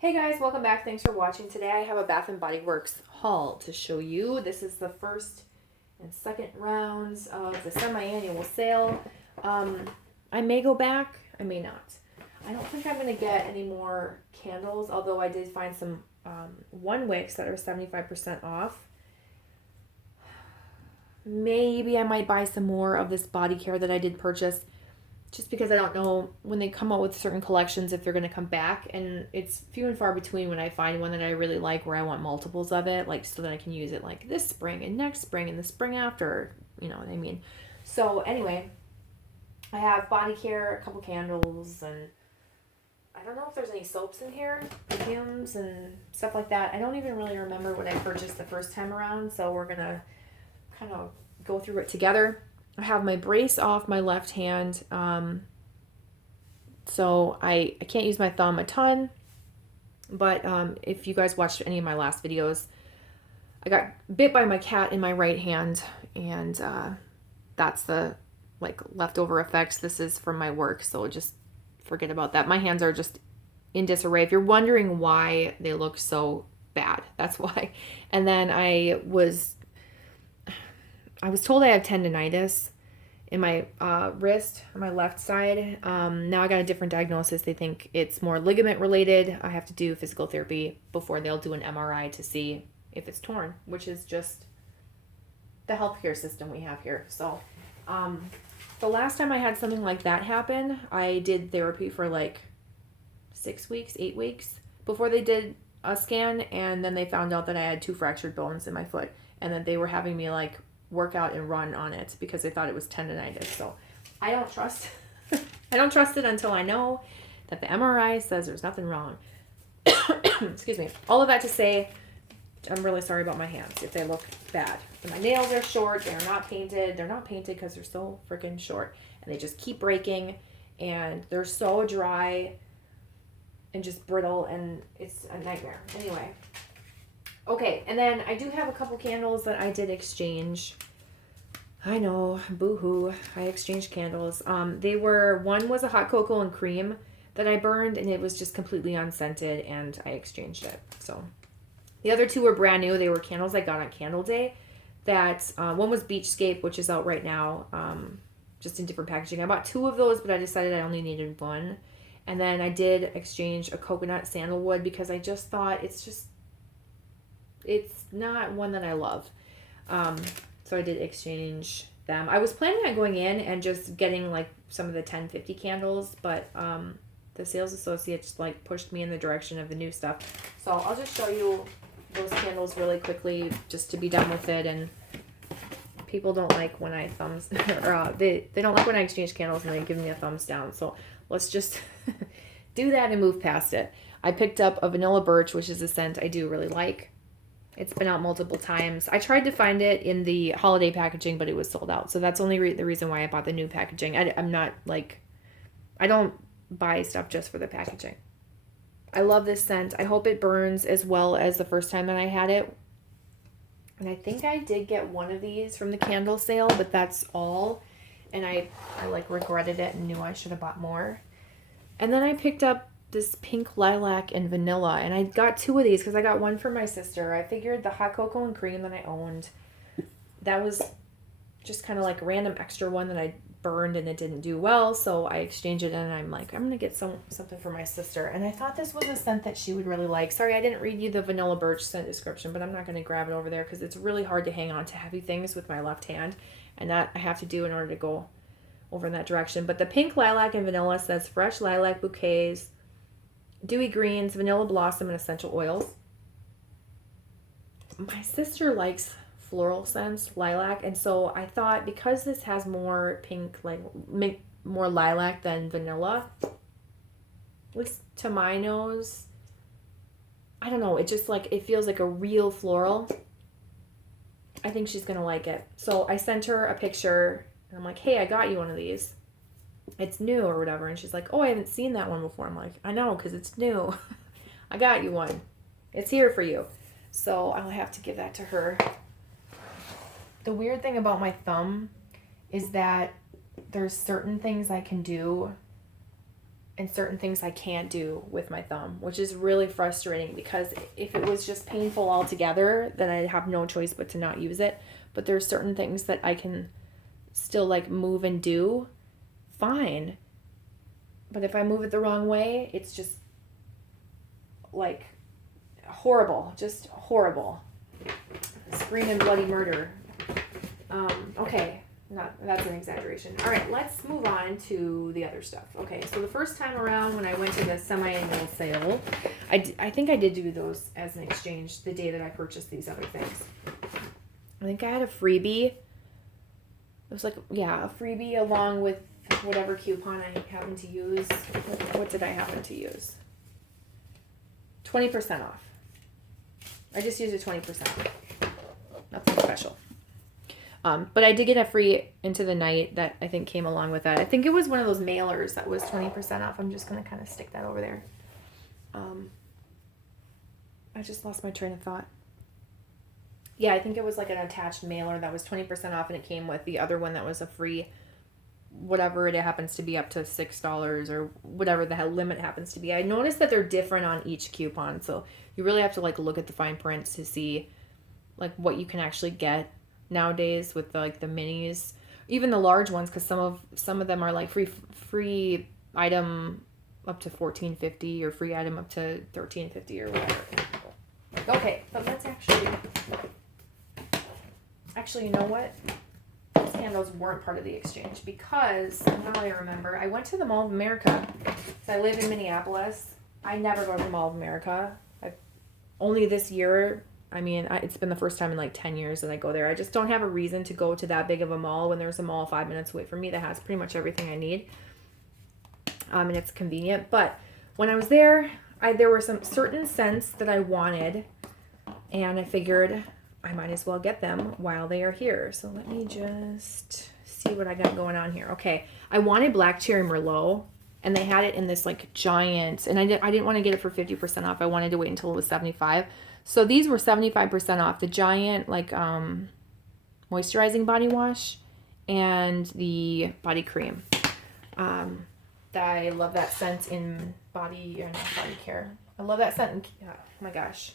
Hey guys, welcome back. Thanks for watching. Today I have a Bath & Body Works haul to show you. This is the first and second rounds of the semi-annual sale. I may go back, I may not. I don't think I'm going to get any more candles, although I did find some one wicks that are 75% off. Maybe I might buy some more of this body care that I did purchase, just because I don't know when they come out with certain collections if they're going to come back, and it's few and far between when I find one that I really like where I want multiples of it, like so that I can use it like this spring and next spring and the spring after, you know what I mean. So anyway, I have body care, a couple candles, and I don't know if there's any soaps in here, perfumes and stuff like that. I don't even really remember what I purchased the first time around, so we're going to kind of go through it together. I have my brace off my left hand, so I can't use my thumb a ton, but if you guys watched any of my last videos, I got bit by my cat in my right hand, and that's the like leftover effects. This is from my work, so just forget about that. My hands are just in disarray. If you're wondering why they look so bad, that's why. And then I was told I have tendonitis in my wrist on my left side. Now I got a different diagnosis. They think it's more ligament related. I have to do physical therapy before they'll do an MRI to see if it's torn, which is just the healthcare system we have here. So the last time I had something like that happen, I did therapy for like 6 weeks, 8 weeks before they did a scan, and then they found out that I had 2 fractured bones in my foot, and that they were having me like work out and run on it because they thought it was tendonitis. So I don't trust I don't trust it until I know that the MRI says there's nothing wrong. Excuse me. All of that to say, I'm really sorry about my hands if they look bad. And my nails are short. They're not painted. They're not painted because they're so freaking short, and they just keep breaking, and they're so dry and just brittle, and it's a nightmare. Anyway, okay, and then I do have a couple candles that I did exchange. I know, boo-hoo. I exchanged candles. One was a hot cocoa and cream that I burned, and it was just completely unscented, and I exchanged it. So the other 2 were brand new. They were candles I got on Candle Day. One was Beachscape, which is out right now, just in different packaging. I bought 2 of those, but I decided I only needed 1. And then I did exchange a coconut sandalwood because I just thought it's not one that I love. So I did exchange them. I was planning on going in and just getting like some of the 1050 candles, but the sales associates like pushed me in the direction of the new stuff. So I'll just show you those candles really quickly just to be done with it. And people don't like when I thumbs or they don't like when I exchange candles and they give me a thumbs down. So let's just do that and move past it. I picked up a vanilla birch, which is a scent I do really like. It's been out multiple times. I tried to find it in the holiday packaging, but it was sold out. So that's only the reason why I bought the new packaging. I'm not like, I don't buy stuff just for the packaging. I love this scent. I hope it burns as well as the first time that I had it. And I think I did get one of these from the candle sale, but that's all. And I like regretted it and knew I should have bought more. And then I picked up this pink lilac and vanilla, and I got 2 of these because I got one for my sister. I figured the hot cocoa and cream that I owned, that was just kind of like a random extra one that I burned and it didn't do well, so I exchanged it, and I'm like, I'm gonna get something for my sister. And I thought this was a scent that she would really like. Sorry, I didn't read you the vanilla birch scent description, but I'm not gonna grab it over there because it's really hard to hang on to heavy things with my left hand, and that I have to do in order to go over in that direction. But the pink lilac and vanilla says fresh lilac bouquets, dewy greens, vanilla blossom, and essential oils. My sister likes floral scents, lilac, and so I thought because this has more pink, like more lilac than vanilla, at least to my nose, I don't know, it just like, it feels like a real floral. I think she's gonna like it. So I sent her a picture, and I'm like, hey, I got you one of these. It's new or whatever. And she's like, oh, I haven't seen that one before. I'm like, I know, because it's new. I got you one. It's here for you. So I'll have to give that to her. The weird thing about my thumb is that there's certain things I can do and certain things I can't do with my thumb, which is really frustrating because if it was just painful altogether, then I'd have no choice but to not use it. But there's certain things that I can still like move and do fine. But if I move it the wrong way, it's just like horrible, just horrible. Screaming bloody murder. Okay. That's an exaggeration. All right, let's move on to the other stuff. Okay, so the first time around when I went to the semi-annual sale, I think I did do those as an exchange the day that I purchased these other things. I think I had a freebie. It was like, yeah, a freebie along with whatever coupon I happened to use. What did I happen to use? 20% off. I just used a 20% off. Nothing special. But I did get a free Into the Night that I think came along with that. I think it was one of those mailers that was 20% off. I'm just going to kind of stick that over there. I just lost my train of thought. Yeah, I think it was like an attached mailer that was 20% off, and it came with the other one that was a free, whatever it happens to be, up to $6 or whatever the hell limit happens to be. I noticed that they're different on each coupon, so you really have to like look at the fine print to see like what you can actually get nowadays with the minis, even the large ones, because some of them are like free item up to $14.50 or free item up to $13.50 or whatever. Okay, but let's actually you know what, those candles weren't part of the exchange because now I remember I went to the Mall of America. So I live in Minneapolis. I never go to the Mall of America. Only this year. I mean, it's been the first time in like 10 years that I go there. I just don't have a reason to go to that big of a mall when there's a mall 5 minutes away from me that has pretty much everything I need. And it's convenient. But when I was there, there were some certain scents that I wanted. And I figured I might as well get them while they are here. So let me just see what I got going on here. Okay, I wanted Black Cherry Merlot. And they had it in this like giant. And I didn't want to get it for 50% off. I wanted to wait until it was 75%. So these were 75% off. The giant like moisturizing body wash and the body cream. I love that scent in body care. I love that scent in, oh my gosh.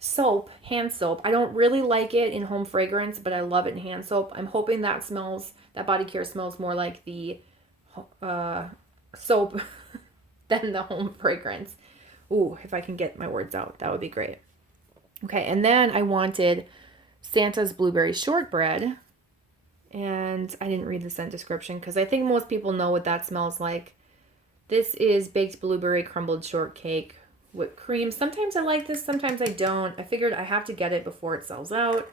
Soap, hand soap. I don't really like it in home fragrance, but I love it in hand soap. I'm hoping that body care smells more like the soap than the home fragrance. Ooh, if I can get my words out, that would be great. Okay, and then I wanted Santa's Blueberry Shortbread, and I didn't read the scent description because I think most people know what that smells like. This is baked blueberry crumbled shortcake, whipped cream. Sometimes I like this, sometimes I don't. I figured I have to get it before it sells out.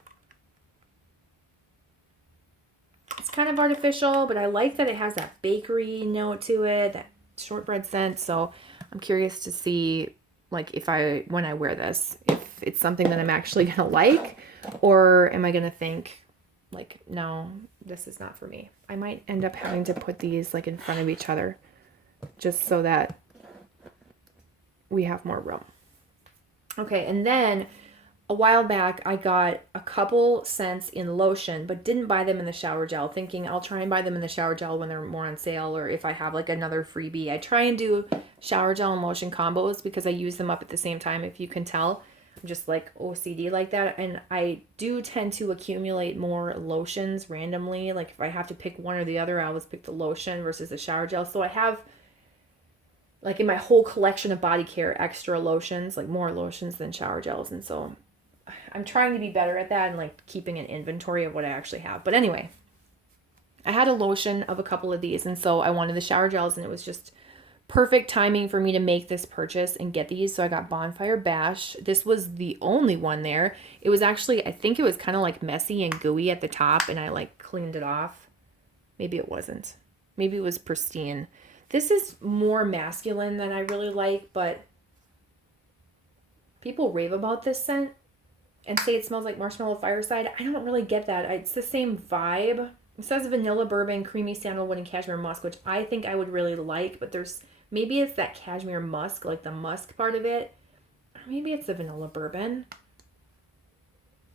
It's kind of artificial, but I like that it has that bakery note to it, that shortbread scent, so I'm curious to see like when I wear this, if it's something that I'm actually gonna like, or am I gonna think like, no, this is not for me. I might end up having to put these like in front of each other just so that we have more room. Okay, and then a while back I got a couple scents in lotion, but didn't buy them in the shower gel, thinking I'll try and buy them in the shower gel when they're more on sale, or if I have like another freebie. I try and do shower gel and lotion combos because I use them up at the same time, if you can tell. I'm just like OCD like that, and I do tend to accumulate more lotions randomly. Like if I have to pick one or the other, I always pick the lotion versus the shower gel. So I have like in my whole collection of body care extra lotions, like more lotions than shower gels, and so I'm trying to be better at that and like keeping an inventory of what I actually have. But anyway, I had a lotion of a couple of these, and so I wanted the shower gels, and it was just perfect timing for me to make this purchase and get these. So I got Bonfire Bash. This was the only one there. It was actually, I think it was kind of like messy and gooey at the top, and I like cleaned it off. Maybe it wasn't. Maybe it was pristine. This is more masculine than I really like, but people rave about this scent and say it smells like Marshmallow Fireside. I don't really get that. It's the same vibe. It says vanilla bourbon, creamy sandalwood, and cashmere musk, which I think I would really like, but maybe it's that cashmere musk, like the musk part of it. Or maybe it's the vanilla bourbon.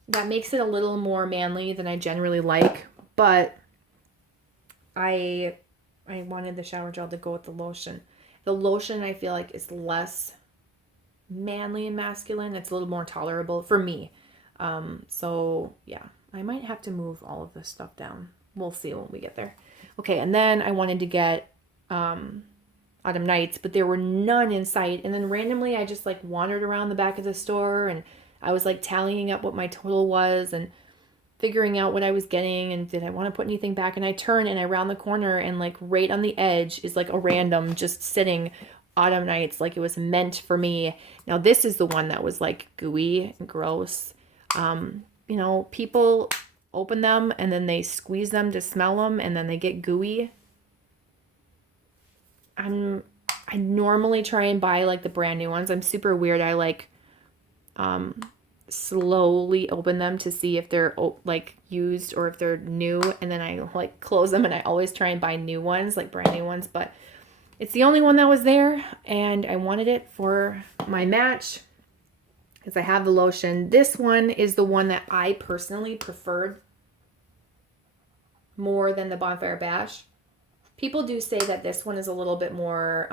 That makes it a little more manly than I generally like, but I wanted the shower gel to go with the lotion. The lotion I feel like is less manly and masculine. It's a little more tolerable for me. So yeah, I might have to move all of this stuff down. We'll see when we get there. Okay, and then I wanted to get Autumn Nights, but there were none in sight. And then randomly I just like wandered around the back of the store, and I was like tallying up what my total was and figuring out what I was getting and did I want to put anything back. And I turn and I round the corner, and like right on the edge is like a random just sitting Autumn Nights, like it was meant for me. Now this is the one that was like gooey and gross. You know, people open them and then they squeeze them to smell them and then they get gooey. I normally try and buy like the brand new ones. I'm super weird. I like slowly open them to see if they're like used or if they're new, and then I like close them, and I always try and buy new ones, like brand new ones, but it's the only one that was there, and I wanted it for my match because I have the lotion. This one is the one that I personally preferred more than the Bonfire Bash. People do say that this one is a little bit more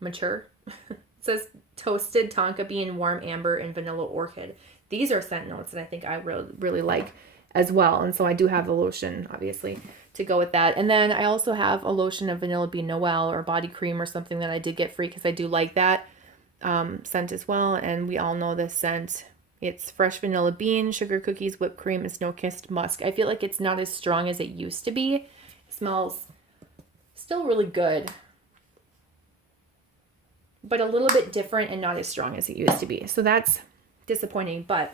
mature. It says toasted tonka bean, warm amber, and vanilla orchid. These are scent notes that I think I really like as well. And so I do have the lotion, obviously, to go with that. And then I also have a lotion of vanilla bean Noel or body cream or something that I did get free because I do like that scent as well. And we all know this scent. It's fresh vanilla bean, sugar cookies, whipped cream, and snow-kissed musk. I feel like it's not as strong as it used to be. It smells still really good, but a little bit different and not as strong as it used to be. So that's disappointing. But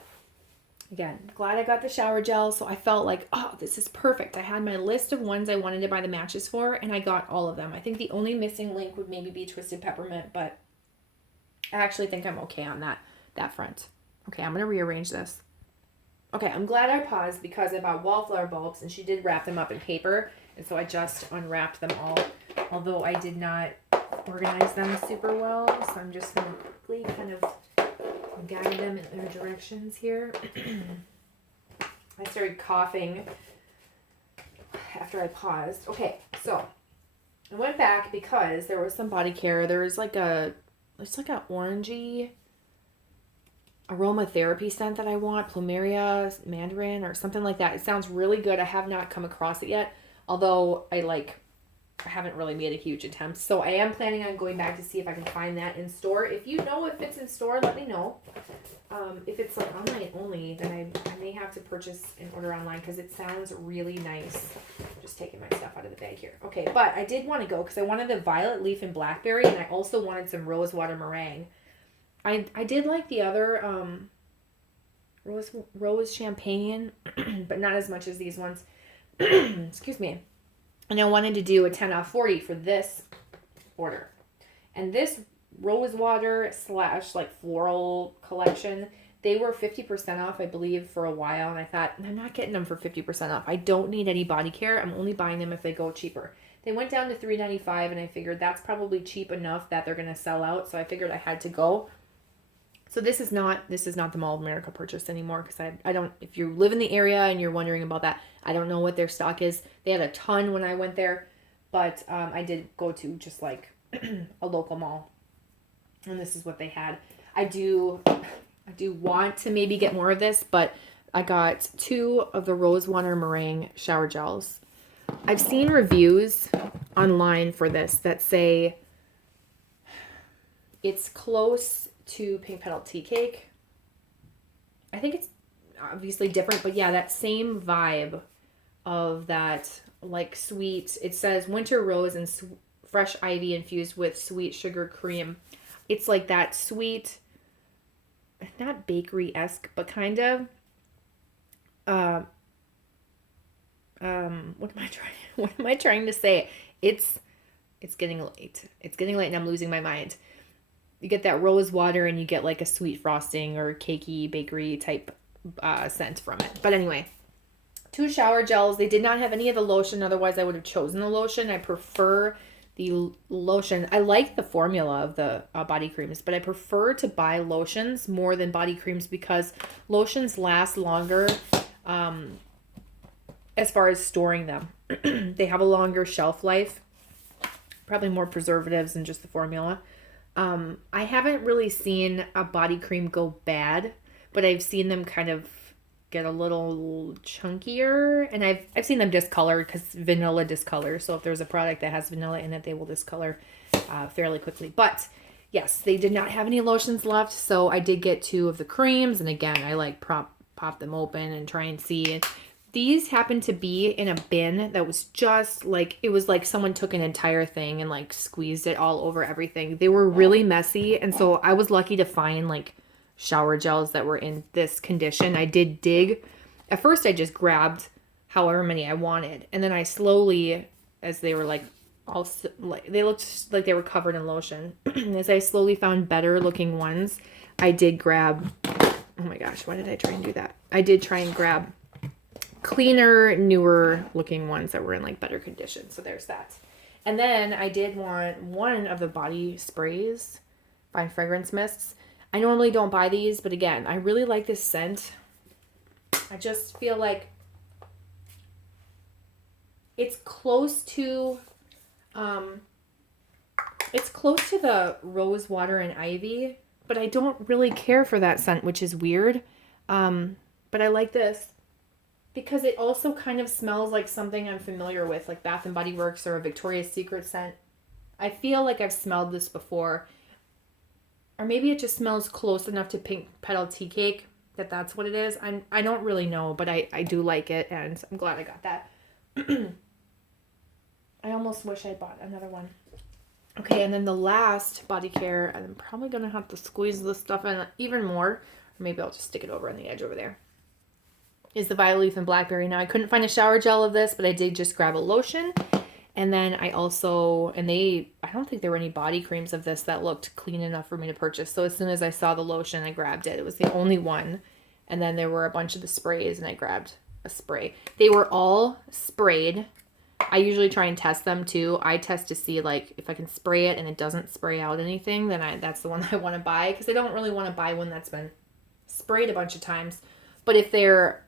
again, glad I got the shower gel. So I felt like, oh, this is perfect. I had my list of ones I wanted to buy the matches for, and I got all of them. I think the only missing link would maybe be Twisted Peppermint, but I actually think I'm okay on that front. Okay, I'm going to rearrange this. Okay, I'm glad I paused because I bought Wallflower bulbs, and she did wrap them up in paper, and so I just unwrapped them all, although I did not organize them super well, so I'm just going to quickly kind of guide them in their directions here. I started coughing after I paused. Okay, so I went back because there was some body care. There was like it's like an orangey aromatherapy scent that I want, plumeria, mandarin, or something like that. It sounds really good. I have not come across it yet, although I haven't really made a huge attempt. So I am planning on going back to see if I can find that in store. If you know if it's in store, let me know. If it's like online only, then I may have to purchase and order online because it sounds really nice. Just taking my stuff out of the bag here. Okay, but I did want to go because I wanted the violet leaf and blackberry, and I also wanted some rose water meringue. I did like the other rose champagne, but not as much as these ones. Excuse me. And I wanted to do a 10 off 40 for this order. And this rose water / like floral collection, they were 50% off, I believe, for a while. And I thought, I'm not getting them for 50% off. I don't need any body care. I'm only buying them if they go cheaper. They went down to $3.95, and I figured that's probably cheap enough that they're going to sell out. So I figured I had to go. So this is not the Mall of America purchase anymore because I don't, if you live in the area and you're wondering about that, I don't know what their stock is. They had a ton when I went there, but I did go to just like a local mall, and this is what they had. I do want to maybe get more of this, but I got 2 of the rose water meringue shower gels. I've seen reviews online for this that say it's close to Pink Petal Tea Cake. I think it's obviously different, but yeah, that same vibe of that like sweet, it says winter rose and fresh ivy infused with sweet sugar cream. It's like that sweet, not bakery-esque, but kind of what am I trying to say? It's getting late. It's getting late and I'm losing my mind. You get that rose water and you get like a sweet frosting or cakey bakery type scent from it. But anyway, 2 shower gels. They did not have any of the lotion. Otherwise, I would have chosen the lotion. I prefer the lotion. I like the formula of the body creams, but I prefer to buy lotions more than body creams because lotions last longer as far as storing them. They have a longer shelf life. Probably more preservatives than just the formula. I haven't really seen a body cream go bad, but I've seen them kind of get a little chunkier, and I've seen them discolored because vanilla discolors. So if there's a product that has vanilla in it, they will discolor fairly quickly. But yes, they did not have any lotions left, so I did get 2 of the creams, and again, I like pop them open and try and see. These happened to be in a bin that was just like, it was like someone took an entire thing and like squeezed it all over everything. They were really messy, and so I was lucky to find like shower gels that were in this condition. I did dig. At first I just grabbed however many I wanted, and then I slowly, as they were like all like, they looked like they were covered in lotion. As I slowly found better looking ones, I did grab, oh my gosh, why did I try and do that? I did try and grab cleaner, newer looking ones that were in like better condition. So there's that. And then I did want one of the body sprays, Fine Fragrance Mists. I normally don't buy these, but again, I really like this scent. I just feel like it's close to the rose water and ivy, but I don't really care for that scent, which is weird. But I like this because it also kind of smells like something I'm familiar with, like Bath and Body Works or a Victoria's Secret scent. I feel like I've smelled this before. Or maybe it just smells close enough to Pink Petal Tea Cake that that's what it is. I don't really know, but I do like it, and I'm glad I got that. I almost wish I bought another one. Okay, and then the last body care, and I'm probably going to have to squeeze this stuff in even more, or maybe I'll just stick it over on the edge over there, is the Violet Leaf and Blackberry. Now, I couldn't find a shower gel of this, but I did just grab a lotion. And then I also, I don't think there were any body creams of this that looked clean enough for me to purchase. So as soon as I saw the lotion, I grabbed it. It was the only one. And then there were a bunch of the sprays, and I grabbed a spray. They were all sprayed. I usually try and test them too. I test to see like if I can spray it and it doesn't spray out anything, then that's the one I want to buy, because I don't really want to buy one that's been sprayed a bunch of times. But if they're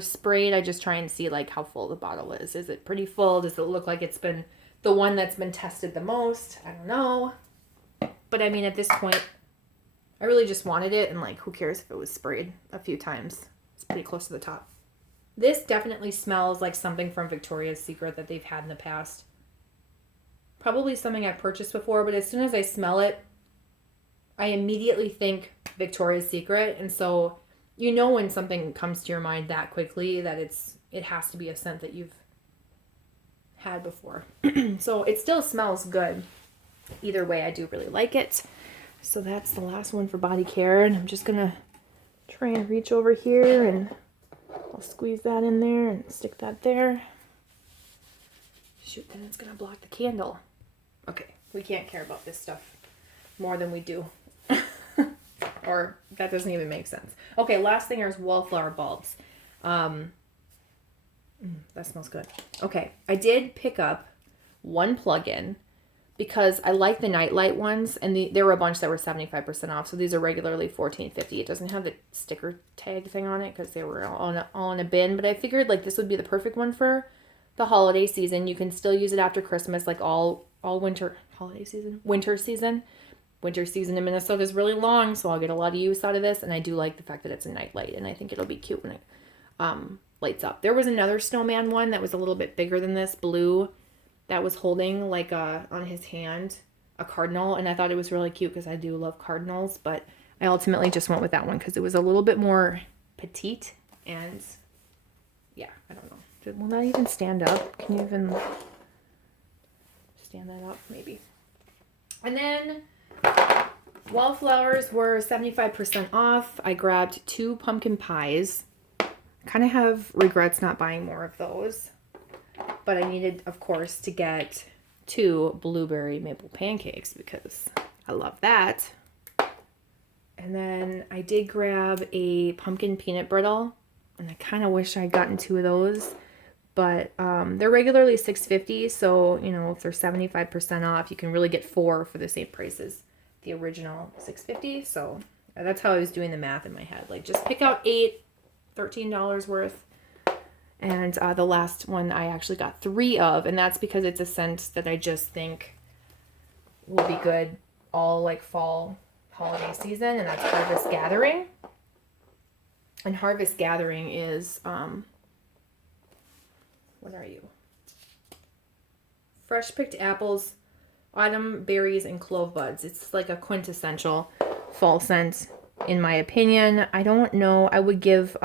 sprayed, I just try and see like how full the bottle is. Is it pretty full? Does it look like it's been the one that's been tested the most? I don't know. But I mean, at this point, I really just wanted it, and like, who cares if it was sprayed a few times? It's pretty close to the top. This definitely smells like something from Victoria's Secret that they've had in the past. Probably something I've purchased before, but as soon as I smell it, I immediately think Victoria's Secret, and so you know when something comes to your mind that quickly that it has to be a scent that you've had before. So it still smells good. Either way, I do really like it. So that's the last one for body care, and I'm just going to try and reach over here, and I'll squeeze that in there and stick that there. Shoot, then it's going to block the candle. Okay, we can't care about this stuff more than we do. Or that doesn't even make sense. Okay, last thing is Wallflower bulbs. That smells good. Okay, I did pick up one plug-in because I like the nightlight ones, and there were a bunch that were 75% off. So these are regularly $14.50. It doesn't have the sticker tag thing on it because they were all in a bin. But I figured like this would be the perfect one for the holiday season. You can still use it after Christmas, like all winter season. Winter season in Minnesota is really long, so I'll get a lot of use out of this, and I do like the fact that it's a night light, and I think it'll be cute when it lights up. There was another snowman one that was a little bit bigger than this, blue, that was holding like on his hand a cardinal, and I thought it was really cute because I do love cardinals, but I ultimately just went with that one because it was a little bit more petite, and yeah, I don't know. Will that even stand up? Can you even stand that up? Maybe. And then Wallflowers were 75% off. I grabbed 2 pumpkin pies. Kind of have regrets not buying more of those. But I needed, of course, to get 2 blueberry maple pancakes because I love that. And then I did grab a pumpkin peanut brittle. And I kind of wish I had gotten 2 of those. But they're regularly $6.50. So, if they're 75% off, you can really get 4 for the same price as the original $6.50. So that's how I was doing the math in my head. Like, just pick out 8, $13 worth, And the last one I actually got 3 of, and that's because it's a scent that I just think will be good all like fall holiday season, and that's Harvest Gathering. And Harvest Gathering is, what are you? Fresh picked apples, autumn berries, and clove buds. It's like a quintessential fall scent, in my opinion. I don't know. I would give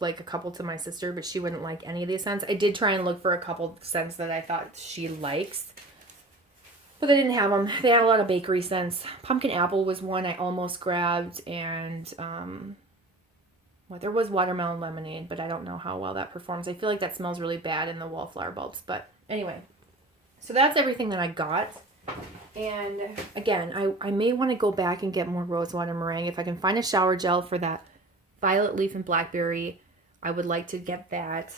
like a couple to my sister, but she wouldn't like any of these scents. I did try and look for a couple scents that I thought she likes, but they didn't have them. They had a lot of bakery scents. Pumpkin apple was one I almost grabbed, and well, there was watermelon lemonade, but I don't know how well that performs. I feel like that smells really bad in the wallflower bulbs. But anyway, so that's everything that I got. And again, I may want to go back and get more rosewater meringue. If I can find a shower gel for that violet leaf and blackberry, I would like to get that.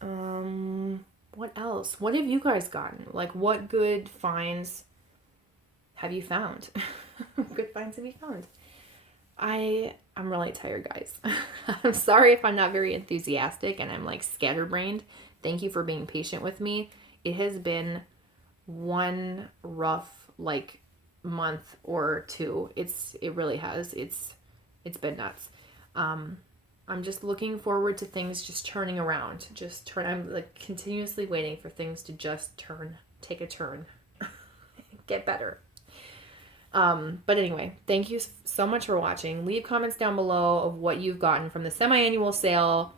What else? What have you guys gotten? Like, what good finds have you found? Good finds have you found? I'm really tired, guys. I'm sorry if I'm not very enthusiastic and I'm like scatterbrained. Thank you for being patient with me. It has been one rough like month or two. It really has. It's been nuts. I'm just looking forward to things just turning around. I'm like continuously waiting for things to just take a turn, get better. But anyway, thank you so much for watching. Leave comments down below of what you've gotten from the semi-annual sale.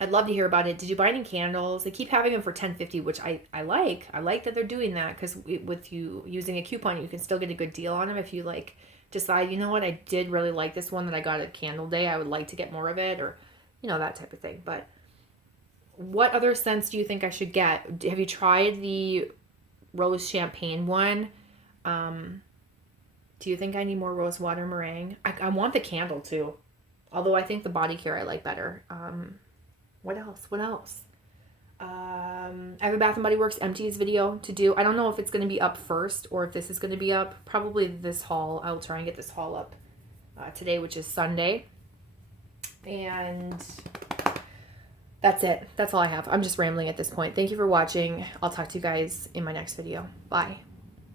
I'd love to hear about it. Did you buy any candles? They keep having them for $10.50, which I like. I like that they're doing that, because with you using a coupon, you can still get a good deal on them if you like decide, you know what, I did really like this one that I got at Candle Day. I would like to get more of it, or, you know, that type of thing. But what other scents do you think I should get? Have you tried the rose champagne one? Do you think I need more rose water meringue? I want the candle too, although I think the body care I like better. What else? I have a Bath & Body Works empties video to do. I don't know if it's going to be up first or if this is going to be up. Probably this haul. I'll try and get this haul up today, which is Sunday. And that's it. That's all I have. I'm just rambling at this point. Thank you for watching. I'll talk to you guys in my next video. Bye.